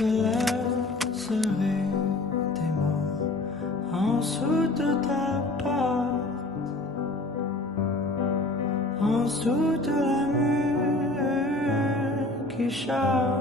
Je laisserai des mots en dessous de ta porte, en dessous de la mur qui chante.